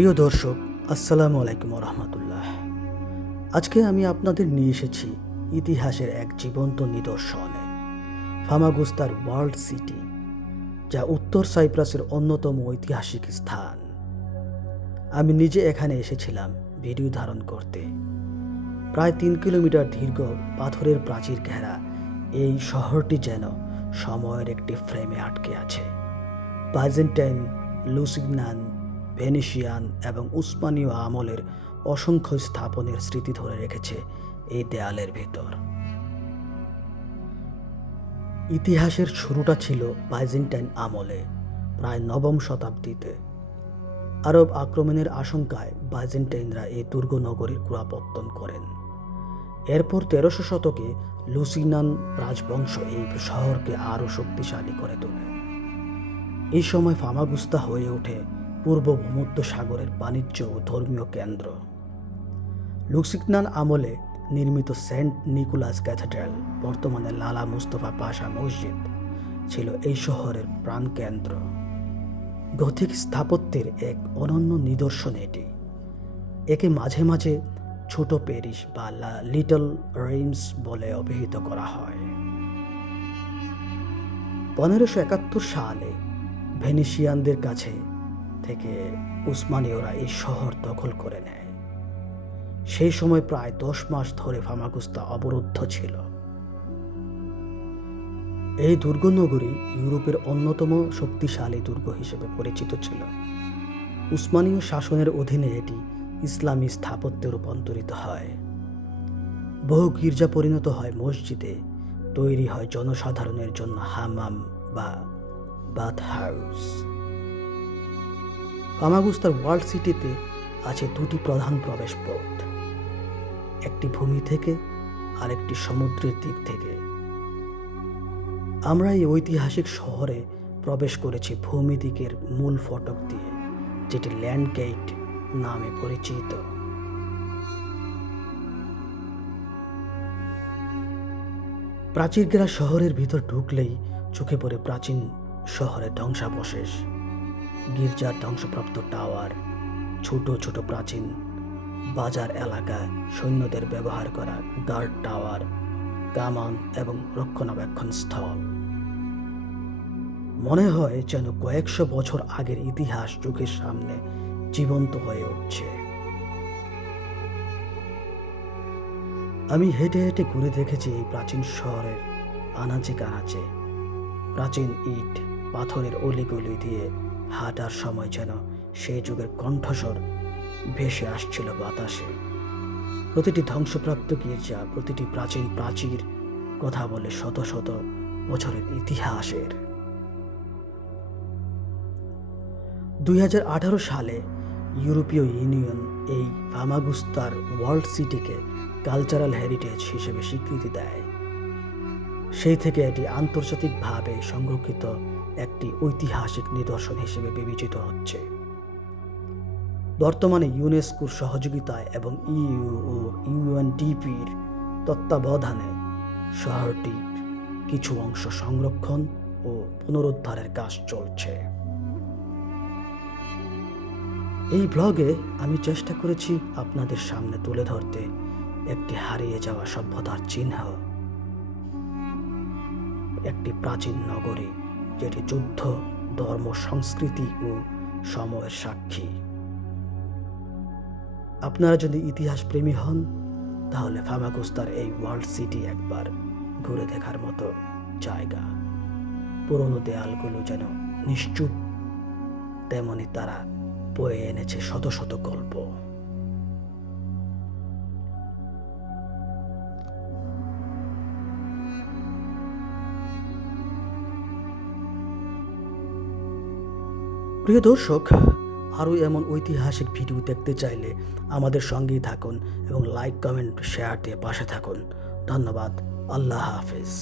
প্রিয় দর্শক, আসসালামু আলাইকুম রহমতুল্লাহ আজকে আমি আপনাদের নিয়ে এসেছি ইতিহাসের এক জীবন্ত নিদর্শনে, ফামাগুস্তার ওয়ার্ল্ড সিটি, যা উত্তর সাইপ্রাসের অন্যতম ঐতিহাসিক স্থান। আমি নিজে এখানে এসেছিলাম ভিডিও ধারণ করতে। প্রায় তিন কিলোমিটার দীর্ঘ পাথরের প্রাচীর ঘেরা এই শহরটি যেন সময়ের একটি ফ্রেমে আটকে আছে। বাইজেন্টাইন লুসিগনান ভেনিশিয়ান এবং উসমানীয় আমলের অসংখ্য স্থাপনের স্মৃতি ধরে রেখেছে এই দেয়ালের ভেতর। ইতিহাসের শুরুটা ছিল বাইজেন্টাইন আমলে, প্রায় নবম শতাব্দীতে। আরব আক্রমণের আশঙ্কায় বাইজেন্টাইনরা এই দুর্গ নগরীর কুড়াপত্তন করেন। এরপর তেরোশো শতকে লুসিনান রাজবংশ এই শহরকে আরও শক্তিশালী করে তোলে। এই সময় ফামাগুস্তা হয়ে ওঠে পূর্ব ভূমধ্য সাগরের বাণিজ্য ও ধর্মীয় কেন্দ্র। লুক্সিকনান আমলে নির্মিত সেন্ট নিকোলাস ক্যাথেড্রাল, বর্তমানে লালা মুস্তফা পাশা মসজিদ, ছিল এই শহরের প্রাণকেন্দ্র। গথিক স্থাপত্যের এক অনন্য নিদর্শন এটি। একে মাঝে মাঝে ছোট প্যারিস বা লিটল রেইমস বলে অভিহিত করা হয়। পনেরোশো একাত্তর সালে ভেনিশিয়ানদের কাছে থেকে উসমানীয়রা এই শহর দখল করে নেয়। সেই সময় প্রায় দশ মাস ধরে ফামাগুস্তা অবরুদ্ধ ছিল। এই দুর্গনগরী ইউরোপের অন্যতম শক্তিশালী দুর্গ হিসেবে পরিচিত ছিল। উসমানীয় শাসনের অধীনে এটি ইসলামী স্থাপত্যে রূপান্তরিত হয়। বহু গির্জা পরিণত হয় মসজিদে, তৈরি হয় জনসাধারণের জন্য হামাম বা বাথ হাউস। ফামাগুস্তার ওয়ার্ল্ড সিটিতে আছে দুটি প্রধান প্রবেশ পথ একটি ভূমি থেকে আরেকটি সমুদ্রের দিক থেকে। আমরা এই ঐতিহাসিক শহরে প্রবেশ করেছি ভূমি দিকের মূল ফটক দিয়ে, যেটি ল্যান্ড গেট নামে পরিচিত। প্রাচীরগেরা শহরের ভিতর ঢুকলেই চোখে পড়ে প্রাচীন শহরের ধ্বংসাবশেষ। গির্জার ধ্বংসপ্রাপ্ত টাওয়ার, ছোট ছোট প্রাচীন বাজার এলাকা, সৈন্যদের ব্যবহার করা গার্ড টাওয়ার, কামান এবং রক্ষণাবেক্ষণ স্থল। মনে হয় যেন কয়েকশো বছর আগের ইতিহাস চোখের সামনে জীবন্ত হয়ে উঠছে। আমি হেঁটে হেঁটে ঘুরে দেখেছি এই প্রাচীন শহরের আনাচে কানাচে। প্রাচীন ইট, পাথরের অলিগলি দিয়ে হাঁটার সময় যেন সেই যুগের কণ্ঠস্বর ভেসে আসছিল বাতাসে। প্রতিটি ধ্বংসপ্রাপ্ত গির্জা, প্রতিটি প্রাচীন প্রাচীর কথা বলে শত শত বছরের ইতিহাসের। দুই হাজার আঠারো সালে ইউরোপীয় ইউনিয়ন এই ফামাগুস্তার ওয়ার্ল্ড সিটিকে কালচারাল হেরিটেজ হিসেবে স্বীকৃতি দেয়। সেই থেকে এটি আন্তর্জাতিকভাবে সংরক্ষিত একটি ঐতিহাসিক নিদর্শন হিসেবে বিবেচিত হচ্ছে। বর্তমানে ইউনেস্কোর সহযোগিতায় এবং ইউ ও ইউএনডিপির তত্ত্বাবধানে শহরটির কিছু অংশ সংরক্ষণ ও পুনরুদ্ধারের কাজ চলছে। এই ব্লগে আমি চেষ্টা করেছি আপনাদের সামনে তুলে ধরতে একটি হারিয়ে যাওয়া সভ্যতার চিহ্ন। একটি প্রাচীন নগরী। যেটি যুদ্ধ, ধর্ম, সংস্কৃতি ও সময়ের সাক্ষী। আপনারা যদি ইতিহাস প্রেমী হন, তাহলে ফামাগুস্তার এই ওয়ার্ল্ড সিটি একবার ঘুরে দেখার মতো জায়গা। পুরনো দেয়ালগুলো যেন নিশ্চুপ, তেমনি তারা বয়ে এনেছে শত শত গল্প। প্রিয় দর্শক, আরও এমন ঐতিহাসিক ভিডিও দেখতে চাইলে আমাদের সঙ্গেই থাকুন এবং লাইক কমেন্ট শেয়ার দিয়ে পাশে থাকুন। ধন্যবাদ। আল্লাহ হাফিজ।